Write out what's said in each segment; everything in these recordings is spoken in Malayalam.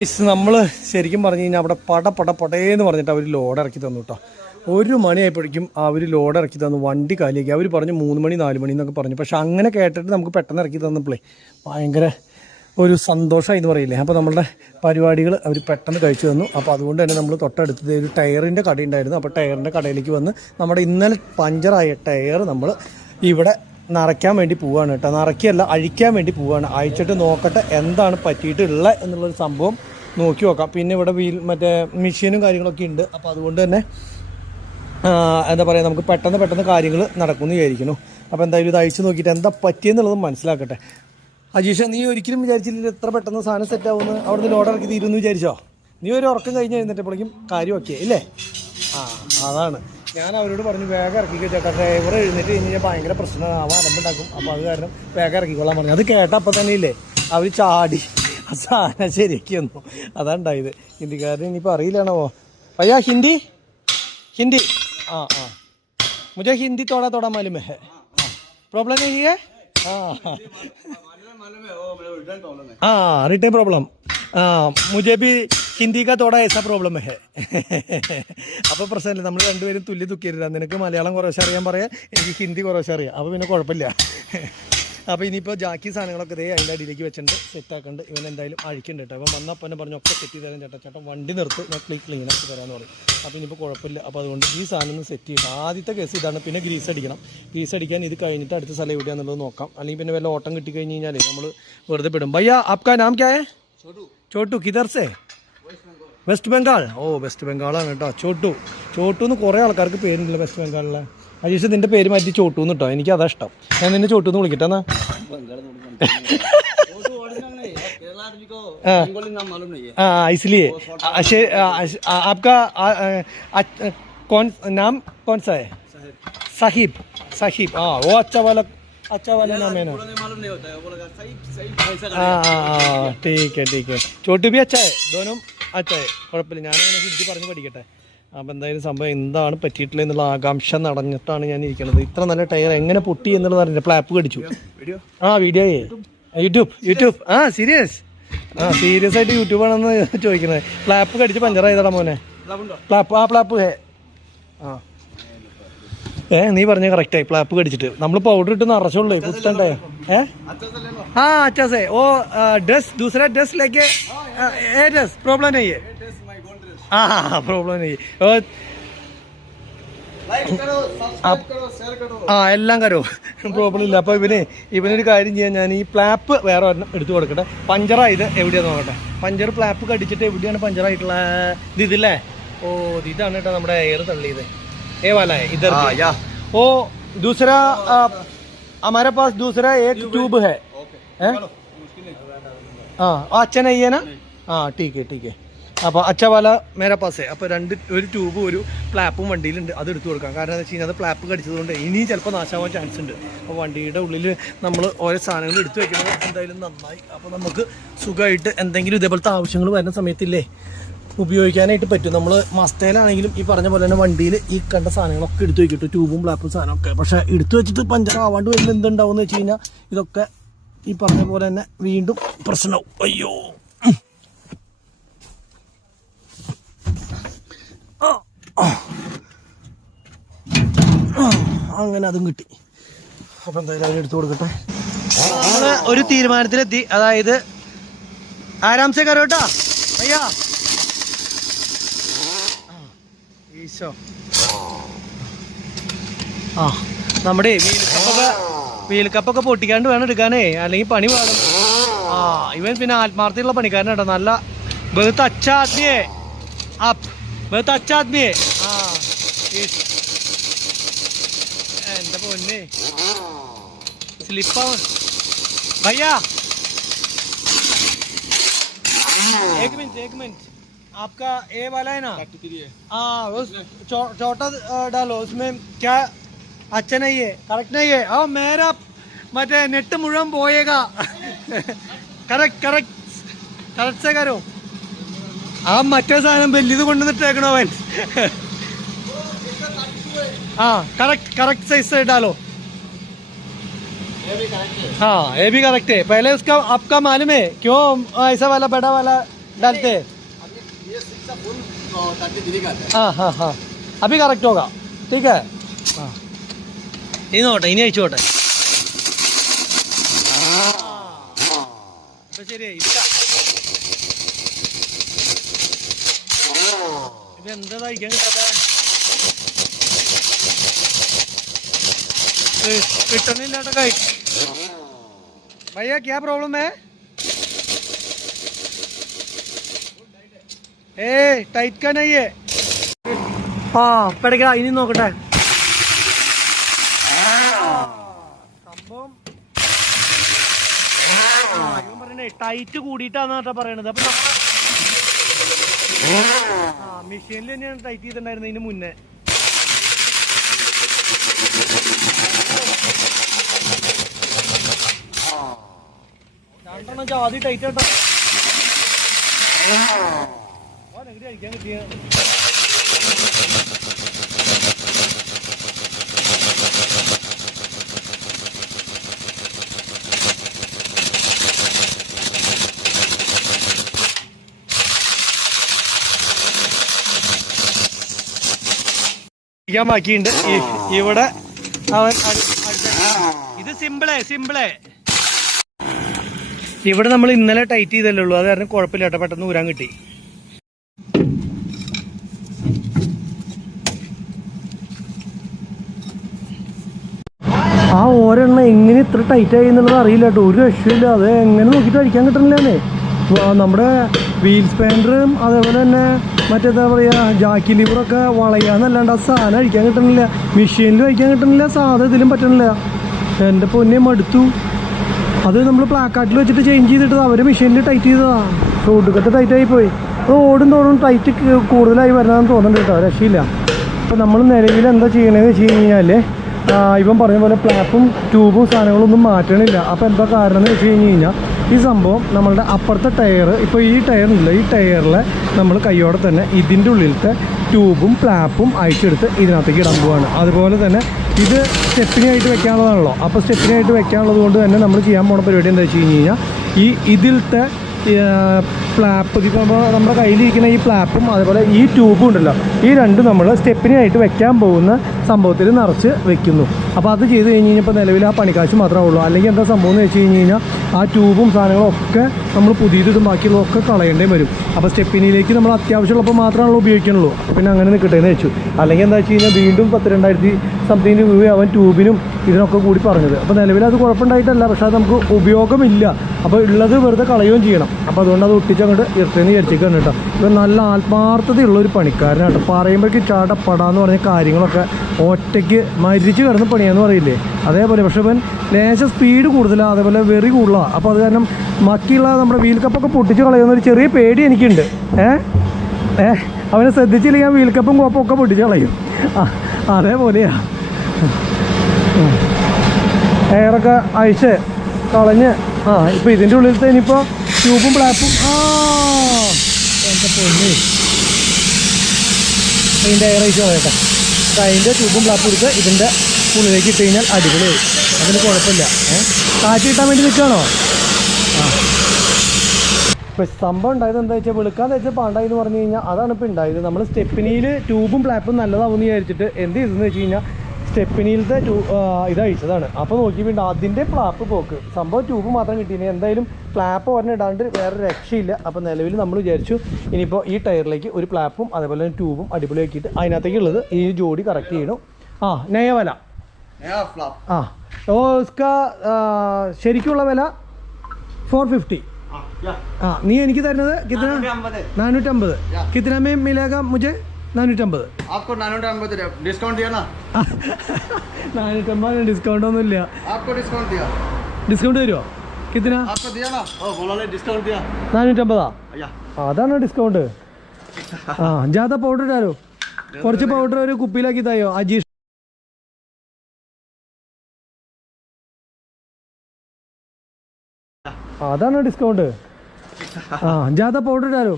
നമ്മൾ ശരിക്കും പറഞ്ഞു കഴിഞ്ഞാൽ അവിടെ പടേന്ന് പറഞ്ഞിട്ട് അവർ ലോഡ് ഇറക്കി തന്നു കേട്ടോ. 1 മണിയായപ്പോഴേക്കും അവർ ലോഡ് ഇറക്കി തന്നു, വണ്ടി കാലിയാക്കി. അവർ പറഞ്ഞു 3 മണി 4 മണി എന്നൊക്കെ പറഞ്ഞു. പക്ഷെ അങ്ങനെ കേട്ടിട്ട് നമുക്ക് പെട്ടെന്ന് ഇറക്കി തന്നപ്പോഴേ ഭയങ്കര ഒരു സന്തോഷമായി എന്ന് പറയില്ലേ. അപ്പോൾ നമ്മളുടെ പരിപാടികൾ അവർ പെട്ടെന്ന് കഴിച്ചു തന്നു. അപ്പോൾ അതുകൊണ്ട് തന്നെ നമ്മൾ തൊട്ടടുത്തത് ഒരു ടയറിൻ്റെ കട ഉണ്ടായിരുന്നു. അപ്പോൾ ടയറിൻ്റെ കടയിലേക്ക് വന്ന് നമ്മുടെ ഇന്നലെ പഞ്ചറായ ടയർ നമ്മൾ ഇവിടെ നിറയ്ക്കാൻ വേണ്ടി പോവുകയാണ് കേട്ടോ. നിറയ്ക്കല്ല, അഴിക്കാൻ വേണ്ടി പോവുകയാണ്. അഴിച്ചിട്ട് നോക്കട്ടെ എന്താണ് പറ്റിയിട്ടുള്ളത് എന്നുള്ളൊരു സംഭവം നോക്കി നോക്കാം. പിന്നെ ഇവിടെ മറ്റേ മെഷീനും കാര്യങ്ങളൊക്കെ ഉണ്ട്. അപ്പോൾ അതുകൊണ്ട് തന്നെ എന്താ പറയുക, നമുക്ക് പെട്ടെന്ന് കാര്യങ്ങൾ നടക്കുമെന്ന് വിചാരിക്കുന്നു. അപ്പോൾ എന്തായാലും ഇത് അഴിച്ച് നോക്കിയിട്ട് എന്താ പറ്റിയെന്നുള്ളത് മനസ്സിലാക്കട്ടെ. അജീഷ, നീ ഒരിക്കലും വിചാരിച്ചില്ല എത്ര പെട്ടെന്ന് സാധനം സെറ്റ് ആവുമെന്ന്? അവിടുന്ന് ലോഡ് ഇറക്കി തീരുമെന്ന് വിചാരിച്ചോ? നീ ഒരു ഉറക്കം കഴിഞ്ഞ് എഴുന്നേറ്റപ്പോഴേക്കും കാര്യമൊക്കെ ഇല്ലേ? അതാണ് ഞാൻ അവരോട് പറഞ്ഞു വേഗം ഇറക്കിക്കോ ചേട്ടാ, ഡ്രൈവർ എഴുന്നേറ്റ് കഴിഞ്ഞാൽ ഭയങ്കര പ്രശ്നമാവാൻ അലമ്പുണ്ടാക്കും. അപ്പോൾ അത് കാരണം വേഗം ഇറക്കിക്കൊള്ളാൻ പറഞ്ഞു. അത് കേട്ടപ്പോൾ തന്നെ ഇല്ലേ അവർ ചാടി ആ സാധനം ശരിയാക്കി വന്നു. അതാണ് ഉണ്ടായത്. ഹിന്ദിക്കാരൻ ഇനിയിപ്പോൾ അറിയില്ലാണോ? ഭയ്യാ ഹിന്ദി मुझे हिंदी थोड़ा मालूम है. प्रॉब्लम नहीं है? Return problem. मुझे भी ഹിന്ദി കാ തോടാ ഏസാ പ്രോബ്ലം ഹേ. അപ്പോൾ പ്രശ്നമില്ല, നമ്മൾ രണ്ടുപേരും തുല്യ ദുഃഖില്ല. നിനക്ക് മലയാളം കുറേശ്ശെ അറിയാൻ പറയാം, എനിക്ക് ഹിന്ദി കുറേശ്ശെ അറിയാം. അപ്പോൾ പിന്നെ കുഴപ്പമില്ല. അപ്പോൾ ഇനിയിപ്പോൾ ജാക്കി സാധനങ്ങളൊക്കെ അതിൻ്റെ അടിയിലേക്ക് വെച്ചിട്ടുണ്ട്, സെറ്റാക്കുന്നുണ്ട്. ഇവൻ എന്തായാലും അഴിക്കുന്നുണ്ട് കേട്ടോ. അപ്പം വന്നപ്പോൾ തന്നെ പറഞ്ഞു ഒക്കെ സെറ്റ് ചെയ്ത് തരാൻ ചേട്ടാ, വണ്ടി നിർത്ത്, ഞാൻ ക്ലീൻ ആക്കി തരാമെന്ന് പറയും. അപ്പോൾ ഇനിയിപ്പോൾ കുഴപ്പമില്ല. അപ്പോൾ അതുകൊണ്ട് ഈ സാധനം ഒന്ന് സെറ്റ് ചെയ്ത് ആദ്യത്തെ കേസ് ഇതാണ്. പിന്നെ ഗ്രീസ് അടിക്കണം. ഗ്രീസ് അടിക്കാൻ ഇത് കഴിഞ്ഞിട്ട് അടുത്ത സ്ഥലം എവിടെയാണെന്നുള്ളത് നോക്കാം. അല്ലെങ്കിൽ പിന്നെ വല്ല ഓട്ടം കിട്ടിക്കഴിഞ്ഞ് കഴിഞ്ഞാൽ നമ്മൾ വെറുതെ പെടും. ഭയ്യാ ആപ്കാ നാം ക്യാ ഹേ? ചോട്ടു. കിധർ സേ? വെസ്റ്റ് ബംഗാൾ. വെസ്റ്റ് ബംഗാളാണ് കേട്ടോ. ചോട്ടു എന്ന് കുറേ ആൾക്കാർക്ക് പേരുണ്ടല്ലോ വെസ്റ്റ് ബംഗാളിലെ. അജീഷ് നിന്റെ പേര് മാറ്റി ചോട്ടു എന്ന് കേട്ടോ. എനിക്ക് അതാ ഇഷ്ടം. ഞാൻ നിന്നെ ചോട്ടു എന്ന് വിളിക്കട്ടെ എന്നാ. इसलिए आपका कौन नाम कौन सा है? साहिब. वो अच्छा वाला नाम है ना. ठीक है. छोटू भी अच्छा है, दोनों अच्छा है, കുഴപ്പമില്ല. ഞാനങ്ങനെ ഹിന്ദി പറഞ്ഞ് പഠിക്കട്ടെ. അപ്പോൾ എന്തായാലും സംഭവം എന്താണ് പറ്റിയിട്ടില്ല എന്നുള്ള ആകാംക്ഷ നടന്നിട്ടാണ് ഞാൻ ഇരിക്കുന്നത്. ഇത്ര നല്ല ടയർ എങ്ങനെ പൊട്ടി എന്നുള്ളത് അറിയില്ല. പ്ലാപ്പ് കടിച്ചു. വീഡിയോയെ യൂട്യൂബ് സീരിയസ് ആയിട്ട് യൂട്യൂബാണെന്ന് ചോദിക്കുന്നത്. പ്ലാപ്പ് കടിച്ച് പഞ്ചറായതാടാ മോനെ. പ്ലാപ്പ് ഹേ. നീ പറഞ്ഞ കറക്റ്റായി. പ്ലാപ്പ് കടിച്ചിട്ട് നമ്മൾ പൗഡർ ഇട്ട് നിറച്ചോളൂ, കുത്തണ്ടേ? अच्छा से वो ड्रेस दूसरा ड्रेस लेके ड्रेस प्रॉब्लम नहीं है. प्रॉब्लम नहीं है. എല്ലാം കരോ, പ്രോബ്ലം ഇല്ല. അപ്പോൾ ഇവനൊരു കാര്യം ചെയ്യാൻ, ഞാൻ ഈ പ്ലാപ്പ് വേറെ ഒരെണ്ണം എടുത്തു കൊടുക്കട്ടെ. പഞ്ചറായത് എവിടെയാന്ന് നോക്കട്ടെ. പഞ്ചർ പ്ലാപ്പ് കടിച്ചിട്ട് എവിടെയാണ് പഞ്ചറായിട്ടുള്ള ഇതില്ലേ? ഇതാണ് കേട്ടോ നമ്മുടെ എയർ തള്ളിയത്. वाला है इधर. वो दूसरा हमारे पास दूसरा एक ट्यूब है. अच्छा नहीं है ना? ठीक है. അപ്പോൾ അച്ഛ വാല മേരെ പാസേ. അപ്പോൾ ഒരു ട്യൂബും ഒരു പ്ലാപ്പും വണ്ടിയിലുണ്ട്. അത് എടുത്തു കൊടുക്കാം. കാരണം എന്താ വെച്ച് കഴിഞ്ഞാൽ അത് പ്ലാപ്പ് കടിച്ചതുകൊണ്ട് ഇനിയും ചിലപ്പോൾ നാശമാവാൻ ചാൻസ് ഉണ്ട്. അപ്പോൾ വണ്ടിയുടെ ഉള്ളിൽ നമ്മൾ ഓരോ സാധനങ്ങൾ എടുത്തു വെക്കുന്നത് എന്തായാലും നന്നായി. അപ്പോൾ നമുക്ക് സുഖമായിട്ട് എന്തെങ്കിലും ഇതേപോലത്തെ ആവശ്യങ്ങൾ വരുന്ന സമയത്തില്ലേ ഉപയോഗിക്കാനായിട്ട് പറ്റും. നമ്മൾ മസ്തയിലാണെങ്കിലും ഈ പറഞ്ഞ പോലെ തന്നെ വണ്ടിയിൽ ഈ കണ്ട സാധനങ്ങളൊക്കെ എടുത്തു വെക്കിട്ടു, ട്യൂബും പ്ലാപ്പും സാധനമൊക്കെ. പക്ഷേ എടുത്തു വെച്ചിട്ട് പഞ്ചർ ആവാണ്ട് വരുമ്പോൾ എന്തുണ്ടാവും എന്ന് വെച്ച് കഴിഞ്ഞാൽ ഇതൊക്കെ ഈ പറഞ്ഞ പോലെ തന്നെ വീണ്ടും പ്രശ്നമാവും. അയ്യോ, അങ്ങനെ അതും കിട്ടി. അപ്പം എന്തായാലും അവരെടുത്ത് കൊടുക്കട്ടെ. നമ്മൾ ഒരു തീരുമാനത്തിലെത്തി. അതായത് ആരാംസെ കരോട്ടാ അയ്യാ. ഈശോ, നമ്മുടെ വീൽ കപ്പൊക്കെ പൊട്ടിക്കാണ്ട് വേണം എടുക്കാനേ, അല്ലെങ്കിൽ പണി പാടും. ഇവൻ പിന്നെ ആത്മാർത്ഥമുള്ള പണിക്കാരനാട്ടോ. നല്ല ബഹുത്ത് അച്ഛ ആദ്മിയെ ബഹുത്ത് അച്ഛ ആദ്മിയെ. എന്റെ പൊന്നെ സ്ലിപ്പാവും. भैया एक मिनट आपका ए वाला है ना? उस छोटा डालो, उसमें क्या अच्छा नहीं है, करेक्ट नहीं है. मेरा मत नेट मुझम പോയേगा. करेक्ट से करो. മറ്റേ സാധനം വലിയത് കൊണ്ടുവന്നിട്ടേക്കണോ അവൻ? करेक्ट सही डालो. हाँ ये भी करेक्ट है. पहले उसका आपका मालूम है क्यों ऐसा वाला बड़ा वाला डालते हाँ हाँ हाँ अभी करेक्ट होगा ठीक है हाँ इन्हीं നോട്ടെ ഇനി അയച്ചോട്ടെ ശരിയായി ഇത് എന്താ തയ്ക്കാൻ കിട്ടാത്ത കിട്ടണില്ലാട്ടോ കൈ भैया क्या प्रॉब्लम है ए टाइट का नहीं है हाँ पड़ेगा इन्हीं നോക്കട്ടെ സംഭവം ഇവൻ പറയണേ ടൈറ്റ് കൂടിയിട്ടാന്നാ പറയണത് അപ്പൊ മെഷീനിൽ തന്നെയാണ് ടൈറ്റ് ചെയ്തിട്ടുണ്ടായിരുന്നത് ഇതിന് മുന്നേ രണ്ടെണ്ണം ജാതി ടൈറ്റ് കേട്ടോ നെഗറ്റീവ് അടിക്കാൻ കിട്ടിയ ബാക്കിയുണ്ട് ഇവിടെ അവൻ ഇത് സിമ്പിളേ ഇവിടെ നമ്മൾ ഇന്നലെ ടൈറ്റ് ചെയ്തല്ലേ ഉള്ളൂ അത് കാരണം കുഴപ്പമില്ല കേട്ടോ പെട്ടെന്ന് ഊരാൻ കിട്ടി ആ ഒരെണ്ണം എങ്ങനെ ഇത്ര ടൈറ്റ് ആയി എന്നുള്ളത് അറിയില്ല കേട്ടോ ഒരു രക്ഷയില്ല അത് എങ്ങനെ നോക്കിയിട്ട് അടിക്കാൻ കിട്ടണില്ലേ നമ്മുടെ വീൽ സ്പാൻഡറും അതേപോലെ തന്നെ മറ്റേതാ പറയുക ജാക്കി ലിവറൊക്കെ വളയാന്നല്ലാണ്ട് ആ സാധനം അഴിക്കാൻ കിട്ടണില്ല മെഷീനിലും അഴിക്കാൻ കിട്ടണില്ല സാധാ ഇതിലും പറ്റണില്ല എൻ്റെ പൊന്നെ മടുത്തു അത് നമ്മൾ പ്ലാക്കാർട്ടിൽ വെച്ചിട്ട് ചേഞ്ച് ചെയ്തിട്ട് അവർ മെഷീനിൽ ടൈറ്റ് ചെയ്തതാണ് ഒടുക്കത്തെ ടൈറ്റായി പോയി അത് ഓടും തോറും ടൈറ്റ് കൂടുതലായി വരണമെന്ന് തോന്നുന്നുണ്ട് കേട്ടോ രക്ഷയില്ല അപ്പോൾ നമ്മൾ നിലവിൽ എന്താ ചെയ്യണമെന്ന് വെച്ച് കഴിഞ്ഞാൽ ഇവൻ പറഞ്ഞ പോലെ പ്ലാപ്പും ട്യൂബും സാധനങ്ങളൊന്നും മാറ്റണില്ല അപ്പോൾ എന്താ കാരണം എന്ന് വെച്ച് കഴിഞ്ഞാൽ ഈ സംഭവം നമ്മളുടെ അപ്പുറത്തെ ടയർ ഇപ്പോൾ ഈ ടയറില്ല ഈ ടയറിൽ നമ്മൾ കൈയോടെ തന്നെ ഇതിൻ്റെ ഉള്ളിലത്തെ ട്യൂബും പ്ലാപ്പും അയച്ചെടുത്ത് ഇതിനകത്തേക്ക് ഇടാൻ പോവാണ് അതുപോലെ തന്നെ ഇത് സ്റ്റെപ്പിനായിട്ട് വെക്കാനുള്ളതാണല്ലോ അപ്പോൾ സ്റ്റെപ്പിനായിട്ട് വെക്കാനുള്ളത് കൊണ്ട് തന്നെ നമ്മൾ ചെയ്യാൻ പോകുന്ന പരിപാടി എന്താ വെച്ച് കഴിഞ്ഞാൽ ഇതിലത്തെ പ്ലാപ്പ് ഇപ്പോൾ നമ്മുടെ കയ്യിലിരിക്കുന്ന ഈ പ്ലാപ്പും അതുപോലെ ഈ ട്യൂബും ഉണ്ടല്ലോ ഈ രണ്ടും നമ്മൾ സ്റ്റെപ്പിനായിട്ട് വെക്കാൻ പോകുന്ന സംഭവത്തിൽ നിറച്ച് വെക്കുന്നു അപ്പോൾ അത് ചെയ്ത് കഴിഞ്ഞ് കഴിഞ്ഞപ്പോൾ നിലവിൽ ആ പണിക്കാശ് മാത്രമേ ഉള്ളൂ അല്ലെങ്കിൽ എന്താ സംഭവം എന്ന് വെച്ച് കഴിഞ്ഞ് കഴിഞ്ഞാൽ ആ ട്യൂബും സാധനങ്ങളും ഒക്കെ നമ്മൾ പുതിയതും ബാക്കിയുള്ളതൊക്കെ കളയേണ്ടേ വരും അപ്പോൾ സ്റ്റെപ്പിനിലേക്ക് നമ്മൾ അത്യാവശ്യമുള്ളപ്പോൾ മാത്രമാണല്ലോ ഉപയോഗിക്കണുള്ളൂ അപ്പോൾ പിന്നെ അങ്ങനെ നിൽക്കട്ടെ എന്ന് വെച്ചു അല്ലെങ്കിൽ എന്താ വെച്ച് കഴിഞ്ഞാൽ വീണ്ടും 12,000 സംതിങ് രൂപ അവൻ ട്യൂബിനും ഇതിനൊക്കെ കൂടി പറഞ്ഞത് അപ്പോൾ നിലവിൽ അത് കുഴപ്പമുണ്ടായിട്ടല്ല പക്ഷേ അത് നമുക്ക് ഉപയോഗമില്ല അപ്പോൾ ഉള്ളത് വെറുതെ കളയുകയും ചെയ്യണം അപ്പോൾ അതുകൊണ്ട് അത് ഒട്ടിച്ചങ്ങോട്ട് ഇറച്ചെന്ന് വിചാരിച്ചേക്കാണ് കേട്ടോ ഇപ്പം നല്ല ആത്മാർത്ഥതയുള്ളൊരു പണിക്കാരനാണ് കേട്ടോ പറയുമ്പോഴേക്ക് ചാടപ്പടാന്ന് പറഞ്ഞ കാര്യങ്ങളൊക്കെ ഒറ്റയ്ക്ക് മരിച്ച് കിടന്ന് പണിയാന്ന് പറയില്ലേ അതേപോലെ പക്ഷെ ഇവൻ ലേശം സ്പീഡ് കൂടുതലാണ് അതേപോലെ വെറി കൂടുതലാണ് അപ്പോൾ അത് കാരണം ബാക്കിയുള്ള നമ്മുടെ വീൽ കപ്പൊക്കെ പൊട്ടിച്ച് കളയുന്നൊരു ചെറിയ പേടി എനിക്കുണ്ട് അവനെ ശ്രദ്ധിച്ചില്ലെങ്കിൽ വീൽ കപ്പും കോപ്പും ഒക്കെ പൊട്ടിച്ച് കളയും അതേപോലെയാണ് എയറൊക്കെ അഴിച്ച് കളഞ്ഞ് ഇപ്പോൾ ഇതിൻ്റെ ഉള്ളിലത്തെ ഇനിയിപ്പോൾ ട്യൂബും പ്ലാപ്പും എൻ്റെ പൊന്നി അതിൻ്റെ എയർ അഴിച്ച് കളയട്ടെ അതിൻ്റെ ട്യൂബും പ്ലാപ്പും എടുത്ത് ഇതിൻ്റെ ഉള്ളിലേക്ക് ഇട്ട് കഴിഞ്ഞാൽ അടിപൊളിയായി അതിന് കുഴപ്പമില്ല കാറ്റ് കിട്ടാൻ വേണ്ടി നിൽക്കുകയാണോ ഇപ്പോൾ സംഭവം ഉണ്ടായത് എന്താ വെച്ചാൽ വെളുക്കാൻ വെച്ചാൽ പാണ്ടായി എന്ന് പറഞ്ഞു കഴിഞ്ഞാൽ അതാണ് ഇപ്പോൾ ഉണ്ടായത് നമ്മൾ സ്റ്റെപ്പിനിയിൽ ട്യൂബും പ്ലാപ്പും നല്ലതാവുമെന്ന് വിചാരിച്ചിട്ട് എന്ത് ചെയ്തെന്ന് വെച്ച് കഴിഞ്ഞാൽ സ്റ്റെപ്പിനിയിലത്തെ ഇത് അഴിച്ചതാണ് അപ്പോൾ നോക്കിയിട്ട് അതിൻ്റെ പ്ലാപ്പ് പോക്ക് സംഭവം ട്യൂബ് മാത്രം കിട്ടിയില്ല എന്തായാലും പ്ലാപ്പ് ഒരെണ്ണം ഇടാണ്ട് വേറെ രക്ഷയില്ല അപ്പോൾ നിലവിൽ നമ്മൾ വിചാരിച്ചു ഇനിയിപ്പോൾ ഈ ടയറിലേക്ക് ഒരു പ്ലാപ്പും അതേപോലെ തന്നെ ട്യൂബും അടിപൊളിയാക്കിയിട്ട് അതിനകത്തേക്കുള്ളത് ഈ ജോഡി കറക്റ്റ് ചെയ്യണം നയ വില उसका ശരിക്കുള്ള വില 450 നീ എനിക്ക് തരുന്നത് കിतना 450 कितना में मिलेगा मुझे 450 आपको 450 डिस्काउंट दिया ना 450 डिस्काउंट ഒന്നുമില്ല आपको डिस्काउंट दिया डिस्काउंट തരുമോ कितना आपको दिया ना ओ बोला ले डिस्काउंट दिया 450 അതാണ് ഡിസ്കൗണ്ട് ज़्यादा पाउडर डालो കുറച്ച് പൗഡർ ഒരു കുപ്പിയിലാക്കി തായോ അജീഷ് അതാണ് ഡിസ്കൗണ്ട് ज़्यादा पाउडर डालो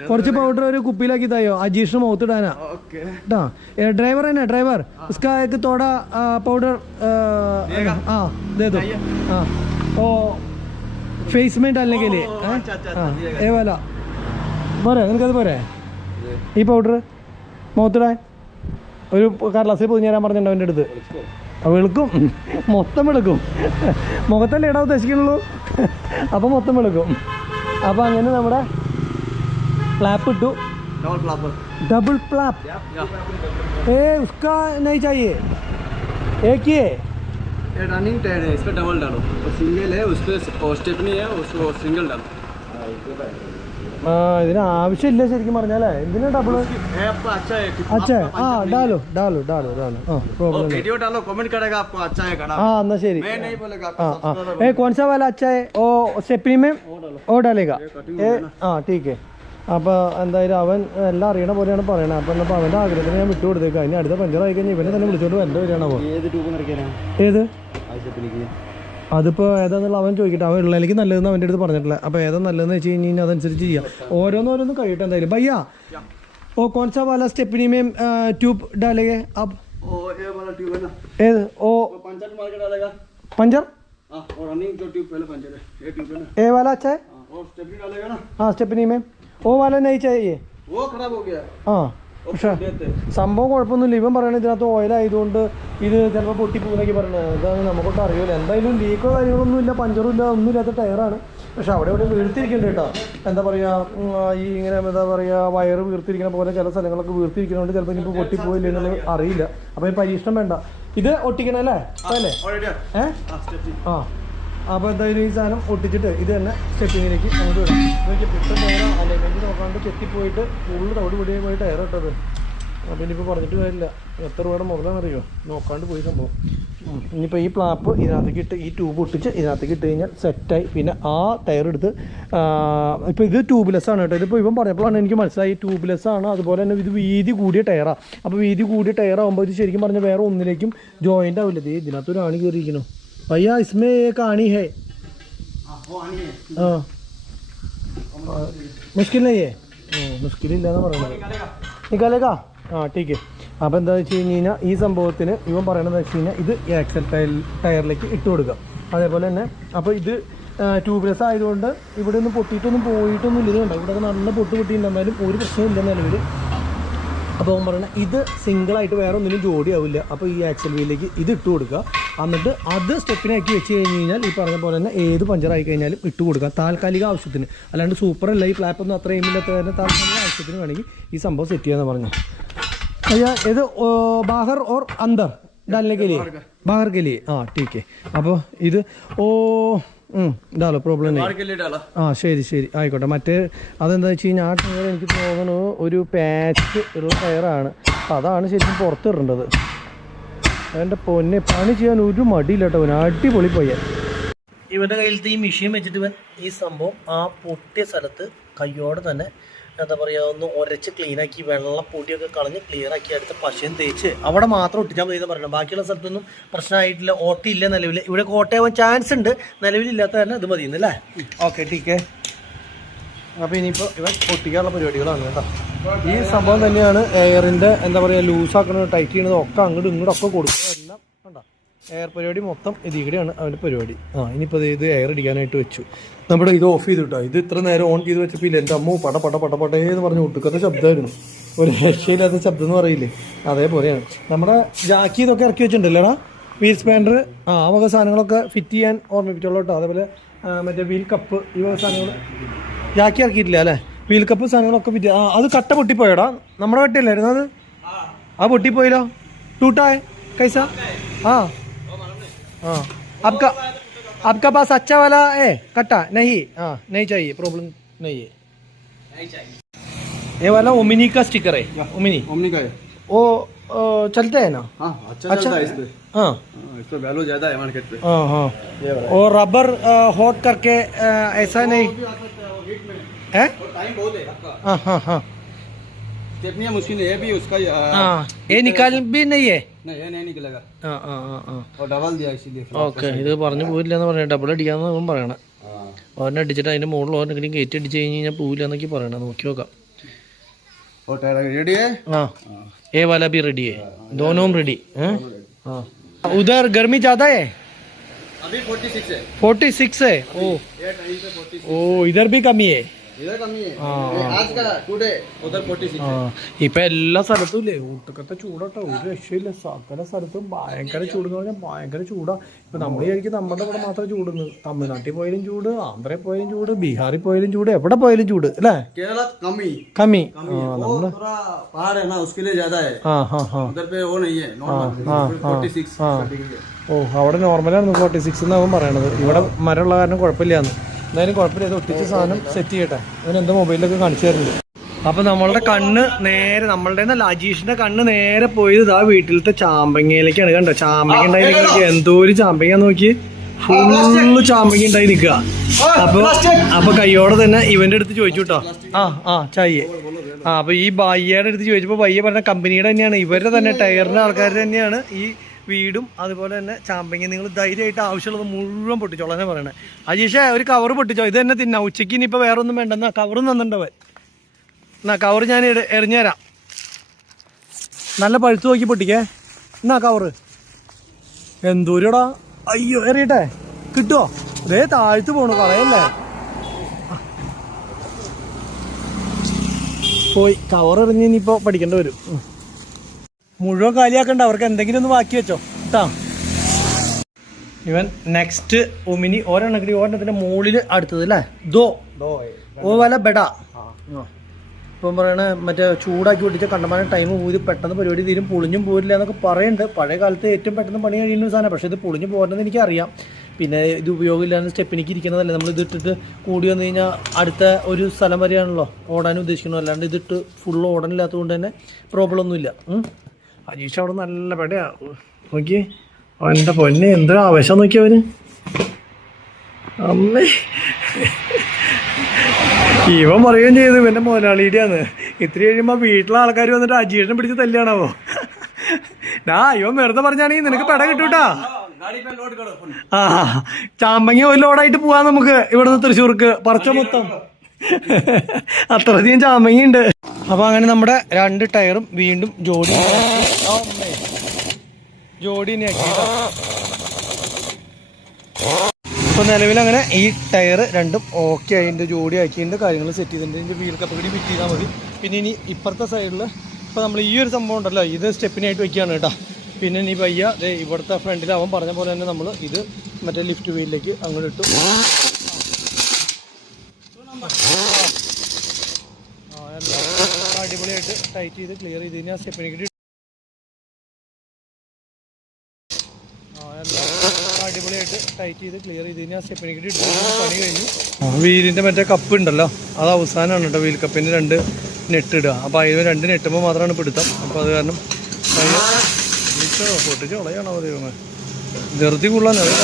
കുറച്ച് പൗഡർ ഒരു കുപ്പിയിലാക്കി തായോ അജീഷിന് മുഖത്ത് ഇടാനാ കേട്ടോ ഡ്രൈവർ है ना ड्राइवर उसका एक थोड़ा पाउडर दे दो ओ फेस में डालने के लिए ये वाला പോരെ നിനക്കത് പോരെ ഈ പൗഡർ മുഖത്തിടാൻ ഒരു കടലാസിൽ പൊതിഞ്ഞ് തരാൻ പറഞ്ഞിട്ടുണ്ട് അവൻ്റെ അടുത്ത് വെളുക്കും മൊത്തം വെളുക്കും മുഖത്തല്ലേ ഇടാൻ ഉദ്ദേശിക്കുന്നുള്ളൂ അപ്പം മൊത്തം വെളുക്കും അപ്പം അങ്ങനെ നമ്മുടെ ഫ്ലാപ്പ് ഇട്ടു डबल फ्लैप ए उसका नहीं चाहिए एक ही है ये रनिंग टायर है, इसका डबल डालो। और सिंगल है, उस पर स्टेपनी है, उसको सिंगल डालो। ഇതിന് ആവശ്യമില്ല ശരിക്കും പറഞ്ഞാലേ എന്തിനാ ഡബിൾ अच्छा है अच्छा हाँ डालो डालो डालो डालो हाँ प्रॉब्लम वीडियो डालो, कमेंट करेगा आपको अच्छा है गाना। हाँ ना ശരി मैं नहीं बोलेगा हाँ आपको। हाँ ए कौन सा वाला अच्छा है ओ स्टेपनी में ओ डालेगा ए हाँ ठीक है അപ്പോൾ എന്തായാലും അവൻ എല്ലാം അറിയണ പോലെയാണ് പറയണത്. അപ്പോൾ എന്നാൽ അവൻ്റെ ആഗ്രഹത്തിന് ഞാൻ വിട്ടു കൊടുത്തേക്കാം. ഇനി അടുത്ത പഞ്ചറായി കഴിഞ്ഞാൽ ഇവനെ തന്നെ വിളിച്ചോണ്ട് വരേണ്ട വരികയാണ്. അപ്പോൾ ഏത് അതിപ്പോൾ ഏതാണെന്നുള്ള അവൻ ചോദിക്കട്ടെ. അവൻ ഉള്ളതിലേക്ക് നല്ലതെന്ന് അവൻ്റെ അടുത്ത് പറഞ്ഞിട്ടില്ല. അപ്പോൾ ഏതാ നല്ലതെന്ന് വെച്ച് കഴിഞ്ഞാൽ അതനുസരിച്ച് ചെയ്യാം. ഓരോന്നോരോന്നും കഴിയട്ടെ എന്തായാലും. ഭയ്യ ഓ कौन सा वाला स्टेपनी में ट्यूब डालेंगे अब ये वाला ट्यूब है ना, ഏത് ഓ पंचर मार के डालेगा। पंचर हाँ, और रनिंग जो ट्यूब पहले पंचर है, ये ट्यूब है ना। ए वाला अच्छा है और स्टेपनी डालेगा ना, हाँ स्टेपनी में ഓ वाला नहीं चाहिए वो खराब हो गया। ആ പക്ഷേ സംഭവം കുഴപ്പമൊന്നുമില്ല. ഇവൻ പറയണത് ഇതിനകത്ത് ഓയിലായതുകൊണ്ട് ഇത് ചിലപ്പോൾ പൊട്ടിപ്പോകുന്നൊക്കെ പറയണത്. ഇതാണ് നമുക്കൊട്ട് അറിയില്ല. എന്തായാലും ലീക്കോ കാര്യങ്ങളൊന്നും ഇല്ല, പഞ്ചറും ഇല്ല, ഒന്നും ഇല്ലാത്ത ടയറാണ്. പക്ഷെ അവിടെ ഇവിടെ വീർത്തിരിക്കുന്നുണ്ട് കേട്ടോ. എന്താ പറയുക ഈ ഇങ്ങനെ എന്താ പറയുക വയറ് വീർത്തിരിക്കുന്ന പോലെ ചില സ്ഥലങ്ങളൊക്കെ വീർത്തിരിക്കുന്നതുകൊണ്ട് ചിലപ്പോൾ ഇനിയിപ്പോൾ പൊട്ടിപ്പോയില്ല എന്നുള്ളത് അറിയില്ല. അപ്പോൾ ഈ പരീക്ഷണം വേണ്ട. ഇത് ഒട്ടിക്കണം അല്ലേ അല്ലേ ആ അപ്പോൾ എന്തായാലും ഈ സാധനം ഒട്ടിച്ചിട്ട് ഇത് തന്നെ സ്റ്റെപ്പിങ്ങിലേക്ക് അങ്ങോട്ട് വിടാം. നോക്കി പിറ്റേ ടയർ അല്ലെങ്കിൽ നോക്കാണ്ട് ചെത്തിപ്പോയിട്ട് ഫുള്ള് തവിട് പൊടിയായി പോയി ടയർ ഇട്ടത്. അപ്പോൾ ഇനിയിപ്പോൾ പറഞ്ഞിട്ട് കാര്യമില്ല. എത്ര രൂപയുടെ മുതലാണെന്നറിയോ നോക്കാണ്ട് പോയി സംഭവം. ഇനിയിപ്പോൾ ഈ പ്ലാപ്പ് ഇതിനകത്തേക്ക് ഇട്ട് ഈ ട്യൂബ് ഒട്ടിച്ച് ഇതിനകത്തേക്ക് ഇട്ട് കഴിഞ്ഞാൽ സെറ്റായി. പിന്നെ ആ ടയർ എടുത്ത് ഇപ്പോൾ ഇത് ട്യൂബ്ലെസ് ആണ് കേട്ടോ. ഇതിപ്പോൾ ഇവൻ പറഞ്ഞപ്പോഴാണ് എനിക്ക് മനസ്സിലായി ട്യൂബ്ലെസ് ആണ്. അതുപോലെ തന്നെ ഇത് വീതി കൂടിയ ടയറാണ്. അപ്പോൾ വീതി കൂടിയ ടയർ ആകുമ്പോൾ ഇത് ശരിക്കും പറഞ്ഞാൽ വേറെ ഒന്നിലേക്കും ജോയിൻ്റ് ആവില്ല. ഇതിനകത്തൊരു ആണി കയറിയിരിക്കണം. भैया इसमें एक आनी है हाँ मुश्किल नहीं है मुश्किल ഇല്ലെന്ന് പറയുന്നത് നിക്കാലേക്കാ ആ ടീക്ക്. അപ്പോൾ എന്താ വെച്ച് കഴിഞ്ഞ് കഴിഞ്ഞാൽ ഈ സംഭവത്തിന് ഇവൻ പറയണതെന്ന് വെച്ച് കഴിഞ്ഞാൽ ഇത് ആക്സൽ ടയറിലേക്ക് ഇട്ട് കൊടുക്കുക. അതേപോലെ തന്നെ അപ്പോൾ ഇത് ട്യൂബ്ലെസ് ആയതുകൊണ്ട് ഇവിടെ ഒന്നും പൊട്ടിയിട്ടൊന്നും പോയിട്ടൊന്നും ഇല്ല. ഇത് കണ്ടോ ഇവിടെ നല്ല പൊട്ടിയിട്ടുണ്ടെന്നാലും ഒരു പ്രശ്നമില്ല നിലവിൽ. അപ്പോൾ അവൻ പറയണത് ഇത് സിംഗിളായിട്ട് വേറെ ഒന്നിനും ജോഡിയാവില്ല. അപ്പോൾ ഈ ആക്സൽ വീലിലേക്ക് ഇത് ഇട്ട് കൊടുക്കുക. എന്നിട്ട് അത് സ്റ്റെപ്പിനാക്കി വെച്ച് കഴിഞ്ഞ് കഴിഞ്ഞാൽ ഈ പറഞ്ഞ പോലെ തന്നെ ഏത് പഞ്ചറായി കഴിഞ്ഞാലും ഇട്ട് കൊടുക്കുക താൽക്കാലിക ആവശ്യത്തിന്. അല്ലാണ്ട് സൂപ്പറല്ല ഈ ഫ്ലാപ്പൊന്നും അത്ര എയിമില്ലാത്ത തന്നെ താൽക്കാലിക ആവശ്യത്തിന് വേണമെങ്കിൽ ഈ സംഭവം സെറ്റ് ചെയ്യാമെന്ന് പറഞ്ഞു. भैया ഇത് ബാഹർ ഓർ അന്തർ डालने के लिए बाहर के लिए हाँ ठीक है. അപ്പോൾ ഇത് ഓ ഡാലോ പ്രോബ്ലം ആ ശരി ശരി ആയിക്കോട്ടെ. മറ്റേ അതെന്താ വെച്ച് കഴിഞ്ഞാൽ ആ ടയർ എനിക്ക് തോന്നുന്നു ഒരു പാച്ച് ഉള്ള ടയറാണ്. അപ്പം അതാണ് ശരിക്കും പുറത്തിടേണ്ടത്. എൻ്റെ പൊന്നെ പണി ചെയ്യാൻ ഒരു മടിയില്ല കേട്ടോ. അവന് അടിപൊളി പയ്യൻ. ഇവൻ്റെ കയ്യിലത്തെ ഈ മെഷീൻ വെച്ചിട്ട് ഇവൻ ഈ സംഭവം ആ പൊട്ടിയ സ്ഥലത്ത് കയ്യോടെ തന്നെ എന്താ പറയുക ഒന്ന് ഉരച്ച് ക്ലീനാക്കി വെള്ളപ്പൊടിയൊക്കെ കളഞ്ഞ് ക്ലിയറാക്കി അടുത്ത പശയും തേച്ച് അവിടെ മാത്രം ഒട്ടിച്ചാൽ മതി എന്ന് പറയണം. ബാക്കിയുള്ള സ്ഥലത്തൊന്നും പ്രശ്നമായിട്ടില്ല. ഓട്ടയില്ല നിലവിൽ. ഇവിടെ ഓട്ടയാവാൻ ചാൻസ് ഉണ്ട്. നിലവിലില്ലാത്ത തന്നെ ഇത് മതിയെന്നല്ലേ. ഓക്കെ ടീക്കെ. അപ്പോൾ ഇനിയിപ്പോൾ ഇവൻ ഒട്ടിക്കാനുള്ള പരിപാടികളാണ് കേട്ടോ. ഈ സംഭവം തന്നെയാണ് എയറിൻ്റെ എന്താ പറയുക ലൂസാക്കണത് ടൈറ്റ് ചെയ്യണത് ഒക്കെ അങ്ങോട്ടും ഇങ്ങോട്ടും ഒക്കെ കൊടുക്കുക എല്ലാം കണ്ടോ. എയർ പരിപാടി മൊത്തം ഇതികൂടെയാണ് അവൻ്റെ പരിപാടി. ഇനിയിപ്പോൾ ഇത് എയർ അടിക്കാനായിട്ട് വെച്ചു. നമ്മുടെ ഇത് ഓഫ് ചെയ്തു കേട്ടോ. ഇത് ഇത്ര നേരം ഓൺ ചെയ്ത് വെച്ചപ്പോൾ ഇല്ല എൻ്റെ അമ്മ പടപടേന്ന് പറഞ്ഞ് ഒട്ടുക്കത്തെ ശബ്ദമായിരുന്നു. ഒരു രക്ഷയില്ലാത്ത ശബ്ദം എന്ന് പറയില്ലേ അതേപോലെയാണ്. നമ്മുടെ ജാക്കി ഇതൊക്കെ ഇറക്കി വെച്ചിട്ടുണ്ടല്ലേടാ വീൽ സ്പാൻഡർ ആ വക സാധനങ്ങളൊക്കെ ഫിറ്റ് ചെയ്യാൻ ഓർമ്മിപ്പിച്ചോളൂ കേട്ടോ. അതേപോലെ മറ്റേ വീൽ കപ്പ് ഈ വക സാധനങ്ങൾ ജാക്കി ഇറക്കിയിട്ടില്ല അല്ലേ. വീൽ കപ്പ് സാധനങ്ങളൊക്കെ ഫിറ്റ് അത് കട്ട പൊട്ടിപ്പോയടാ. നമ്മുടെ കട്ടയല്ലായിരുന്നു അത്. ആ പൊട്ടിപ്പോയില്ലോ. ടൂട്ടായ കൈസ हाँ हाँ आपका पास अच्छा वाला है कट्टा नहीं हाँ नहीं चाहिए प्रॉब्लम नहीं है ये वाला ओमिनी का स्टिकर है. ओमिनी का है वो चलता है ना. हाँ अच्छा चलता है इस पे. हाँ इस पे वैल्यू ज्यादा है मार्केट पे. हाँ हाँ और रबर हॉट करके ऐसा नहीं है. टाइम बहुत है. हाँ हाँ हाँ कितनी मशीन है भी उसका. हाँ ये निकाल भी नहीं है. नहीं ये नहीं निकलेगा. हाँ हाँ हाँ हाँ और डबल दिया इसीलिए. ഓക്കെ ഇത് പറഞ്ഞു പോയില്ല എന്ന് പറയണേ. ഡബിൾ അടിക്കാന്ന് അവൻ പറയണേ. ഓരോ അടിച്ചിട്ട് അതിൻ്റെ മുകളിൽ ഓരോന്നെങ്കിലും കയറ്റി അടിച്ച് കഴിഞ്ഞ് കഴിഞ്ഞാൽ പോവില്ല എന്നൊക്കെ പറയണേ. നോക്കി നോക്കാം. रेडी है. हाँ ये वाला भी रेडी है. दोनों रेडी हैं. हाँ उधर गर्मी ज़्यादा है. अभी 46 है. 46 है. ओ ये टाइम पे 46. ओ इधर भी कमी है. इधर कमी है आज का टुडे उधर 46 ആ ഇപ്പൊ എല്ലാ സ്ഥലത്തും ഇല്ലേ ഊട്ടക്കത്തെ ചൂടാട്ടോ ഒരു രക്ഷയില്ല സകല സ്ഥലത്തും ഭയങ്കര ചൂടെന്ന് പറഞ്ഞാൽ ഭയങ്കര ചൂടാ ഇപ്പൊ നമ്മൾ വിചാരിക്കും നമ്മുടെ ഇവിടെ മാത്രം ചൂടുന്നു തമിഴ്നാട്ടിൽ പോയാലും ചൂട് ആന്ധ്രയിൽ പോയാലും ചൂട് ബീഹാറിൽ പോയാലും ചൂട് എവിടെ പോയാലും ചൂട് അല്ലേ केरला कमी കമ്മി वो थोड़ा पहाड़ है ना उसके लिए ज्यादा है ആ ഹാ ഹാ उधर पे वो नहीं है नॉर्मल 46 डिग्री है ഓ അവിടെ നോർമലാണ് 46 എന്നാവും പറയണത് ഇവിടെ മരമുള്ള കാരണം കുഴപ്പമില്ലാന്ന് എന്തായാലും കുഴപ്പമില്ല ഇത് ഒട്ടിച്ച് സാധനം സെറ്റ് ചെയ്യട്ടെ അവൻ എൻ്റെ മൊബൈലിലൊക്കെ കാണിച്ചു തരുന്നുണ്ട് അപ്പൊ നമ്മളുടെ കണ്ണ് നേരെ നമ്മളുടെ അജീഷിന്റെ കണ്ണ് നേരെ പോയത് ആ വീട്ടിലത്തെ ചാമ്പങ്ങയിലേക്കാണ് കണ്ടോ ചാമ്പങ്ങ ഉണ്ടായി നിൽക്കുക എന്തോ ഒരു ചാമ്പങ്ങ നോക്കി ഫുള്ള് ചാമ്പങ്ങ ഉണ്ടായി നിൽക്കുക അപ്പൊ കയ്യോടെ തന്നെ ഇവന്റെ അടുത്ത് ചോദിച്ചു കേട്ടോ ചായയെ അപ്പൊ ഈ ബയ്യയുടെ അടുത്ത് ചോദിച്ചപ്പോ ബയ്യ പറഞ്ഞ കമ്പനിയുടെ തന്നെയാണ് ഇവരുടെ തന്നെ ടയറിന്റെ ആൾക്കാരുടെ തന്നെയാണ് ഈ വീടും അതുപോലെ തന്നെ ചാമ്പങ്ങ നിങ്ങൾ ധൈര്യമായിട്ട് ആവശ്യമുള്ളത് മുഴുവൻ പൊട്ടിച്ചോളാനെ പറയണേ അജീഷേ ഒരു കവർ പൊട്ടിച്ചോ ഇത് തന്നെ തിന്നാ ഉച്ചയ്ക്ക് ഇനിയിപ്പോൾ വേറെ ഒന്നും വേണ്ടെന്നാ കവറും തന്നിട്ടുണ്ടവൻ എന്നാ കവർ ഞാൻ എറിഞ്ഞുതരാം നല്ല പഴുത്ത് നോക്കി പൊട്ടിക്കേ എന്നാ കവറ് എന്തോരടാ അയ്യോ എറിയട്ടെ കിട്ടുമോ അതേ താഴ്ത്തു പോണു കളയല്ലേ പോയി കവർ എറിഞ്ഞ് ഇനിയിപ്പോൾ പഠിക്കേണ്ടി വരും മുഴുവൻ കാലിയാക്കണ്ട അവർക്ക് എന്തെങ്കിലും ഒന്ന് ബാക്കി വെച്ചോ കേട്ടാ ഇവൻ നെക്സ്റ്റ് ഒമിനി ഒരെണ്ണക്കിടി ഒരെണ്ണത്തിന്റെ മുകളിൽ അടുത്തത് അല്ലേ ഓ വല ബെഡ ഇപ്പം പറയണ മറ്റേ ചൂടാക്കി പൊട്ടിച്ച കണ്ടമാനം ടൈം ഊതി പെട്ടെന്ന് പരിപാടി തീരും പൊളിഞ്ഞും പോരില്ല എന്നൊക്കെ പറയുന്നുണ്ട് പഴയ കാലത്ത് ഏറ്റവും പെട്ടെന്ന് പണി കഴിയുന്ന സാധനം പക്ഷേ ഇത് പൊളിഞ്ഞു പോരുന്നത് എനിക്കറിയാം പിന്നെ ഇത് ഉപയോഗമില്ലാതെ സ്റ്റെപ്പിനിക്ക് ഇരിക്കുന്നതല്ലേ നമ്മൾ ഇതിട്ടിട്ട് കൂടി വന്നു കഴിഞ്ഞാൽ അടുത്ത ഒരു സ്ഥലം വരെയാണല്ലോ ഓടാൻ ഉദ്ദേശിക്കണം അല്ലാണ്ട് ഇതിട്ട് ഫുള്ള് ഓടാനില്ലാത്തത് കൊണ്ട് തന്നെ പ്രോബ്ലം ഒന്നുമില്ല അജീഷ് അവിടെ നല്ല പെടയാ നോക്കി അവൻ്റെ പൊന്നെ എന്തൊരു ആവേശം നോക്കി അവന് അമ്മേ ഇവൻ പറയുകയും ചെയ്തു ഇവൻ്റെ മുതലാളിയുടെയാന്ന് ഇത്തിരി കഴിയുമ്പോൾ വീട്ടിലെ ആൾക്കാർ വന്നിട്ട് അജീഷിനെ പിടിച്ച് തല്ലിയാണാവോ ഇവൻ വെറുതെ പറഞ്ഞാണെങ്കിൽ നിനക്ക് പെട കിട്ടൂട്ടാ ചാമ്പങ്ങ ഒരു ലോഡായിട്ട് പോവാൻ നമുക്ക് ഇവിടുന്ന് തൃശ്ശൂർക്ക് പറച്ച മൊത്തം അത്രയധികം ചാമ്പങ്ങയുണ്ട് അപ്പൊ അങ്ങനെ നമ്മുടെ രണ്ട് ടയറും വീണ്ടും ജോഡിനെയാക്കി ഇപ്പൊ നിലവിൽ അങ്ങനെ ഈ ടയർ രണ്ടും ഓക്കെ ആയിട്ട് ജോഡി ആക്കിയിട്ട് കാര്യങ്ങൾ സെറ്റ് ചെയ്തിട്ടുണ്ട് ഇതിന്റെ വീൽ കപ്പ് കൂടി ഫിറ്റ് ചെയ്താൽ മതി പിന്നെ ഇനി ഇപ്പുറത്തെ സൈഡിൽ ഇപ്പൊ നമ്മൾ ഈ ഒരു സംഭവം ഉണ്ടല്ലോ ഇത് സ്റ്റെപ്പിനായിട്ട് വെക്കുകയാണ് കേട്ടോ പിന്നെ ഇനി പയ്യ ഇവിടുത്തെ ഫ്രണ്ടിൽ അവൻ പറഞ്ഞ പോലെ തന്നെ നമ്മൾ ഇത് മറ്റേ ലിഫ്റ്റ് വീലിലേക്ക് അങ്ങോട്ട് ഇട്ടു അടിപൊളിയായിട്ട് ടൈറ്റ് ചെയ്ത് ക്ലിയർ ചെയ്ത് കഴിഞ്ഞാൽ സ്റ്റെപ്പിനെ അടിപൊളിയായിട്ട് ടൈറ്റ് ചെയ്ത് ക്ലിയർ ചെയ്ത് കഴിഞ്ഞാൽ സ്റ്റെപ്പിനെ കിട്ടി പണി കഴിഞ്ഞു വീലിൻ്റെ മറ്റേ കപ്പ് ഉണ്ടല്ലോ അത് അവസാനമാണ് കേട്ടോ വീൽ കപ്പിന് രണ്ട് നെറ്റ് ഇടുക അപ്പോൾ അതിന് രണ്ട് നെട്ടുമ്പോൾ മാത്രമാണ് പിടുത്തം അപ്പോൾ അത് കാരണം പൊട്ടിച്ച് കളയാണോ ദൈവമേ ധൃതി കൊള്ളാൻ അത്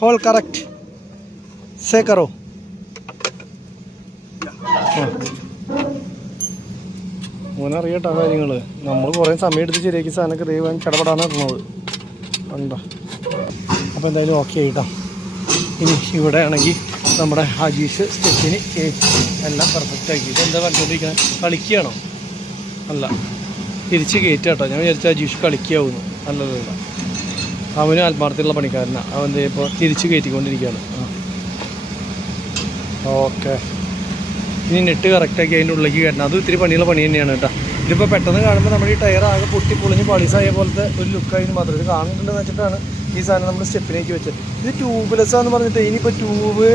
होल करेक्ट से करो ഓനറിയട്ടോ കാര്യങ്ങൾ നമ്മൾ കുറേ സമയം എടുത്ത് ശരിയാക്കി സാധനമൊക്കെ ദൈവം ചടപടാന്ന് പറഞ്ഞത് ഉണ്ടോ അപ്പോൾ എന്തായാലും ഓക്കെ ആയിട്ടോ ഇനി ഇവിടെ ആണെങ്കിൽ നമ്മുടെ അജീഷ് സ്റ്റെപ്പിന് എല്ലാം പെർഫെക്റ്റ് ആക്കിയിട്ട് എന്താ പറഞ്ഞുകൊണ്ടിരിക്കുന്നത് കളിക്കുകയാണോ അല്ല തിരിച്ച് കയറ്റാട്ടോ ഞാൻ വിചാരിച്ച അജീഷ് കളിക്കാവുന്നു നല്ലതല്ല അവന് ആത്മാർത്ഥമുള്ള പണിക്കാരനാണ് അവൻ ഇപ്പോൾ തിരിച്ച് കയറ്റിക്കൊണ്ടിരിക്കുകയാണ് ഓക്കെ ഇനി നെറ്റ് കറക്റ്റാക്കി അതിൻ്റെ ഉള്ളിലേക്ക് കയറ്റണം അതും ഇത്തിരി പണിയുള്ള പണി തന്നെയാണ് കേട്ടോ ഇതിപ്പോൾ പെട്ടെന്ന് കാണുമ്പോൾ നമ്മുടെ ഈ ടയർ ആകെ പൊട്ടി പൊളിഞ്ഞ് പാളിസായ പോലത്തെ ഒരു ലുക്കായതിന് മാത്രം ഇത് കാണുന്നുണ്ടെന്ന് വെച്ചിട്ടാണ് ഈ സാധനം നമ്മൾ സ്റ്റെപ്പിലേക്ക് വെച്ചത് ഇത് ട്യൂബ്ലെസ്സാന്ന് പറഞ്ഞിട്ട് ഇനിയിപ്പോൾ ട്യൂബ്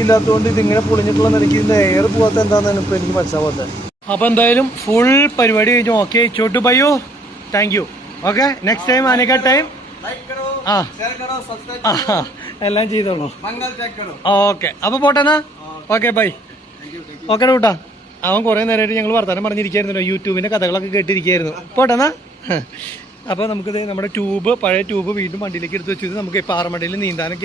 ഇല്ലാത്തതുകൊണ്ട് ഇതിങ്ങനെ പൊളിഞ്ഞിട്ടുള്ള നിലയ്ക്ക് ഇതിൻ്റെ എയർ പോകാത്ത എന്താണെന്നാണ് ഇപ്പോൾ എനിക്ക് മനസ്സിലാവാത്തത് അപ്പോൾ എന്തായാലും ഫുൾ പരിപാടി കഴിഞ്ഞു ഓക്കെ ചോട്ടു ബയ്യോ thank you okay next time ആനേക്കാ ടൈം എല്ലാം ചെയ്തോളൂ ഓക്കെ അപ്പൊ പോട്ടെന്നാ ഓക്കെ ബൈ ഓക്കെ കൂട്ടാ അവൻ കുറെ നേരമായിട്ട് ഞങ്ങൾ വർത്താനം പറഞ്ഞിരിക്കായിരുന്നല്ലോ യൂട്യൂബിന്റെ കഥകളൊക്കെ കേട്ടിരിക്കുകയായിരുന്നു പോട്ടെന്നാ അപ്പോൾ നമുക്കിത് നമ്മുടെ ട്യൂബ് പഴയ ട്യൂബ് വീണ്ടും വണ്ടിയിലേക്ക് എടുത്ത് വെച്ചിട്ട് നമുക്ക് പാറമടയിൽ നീന്താനൊക്കെ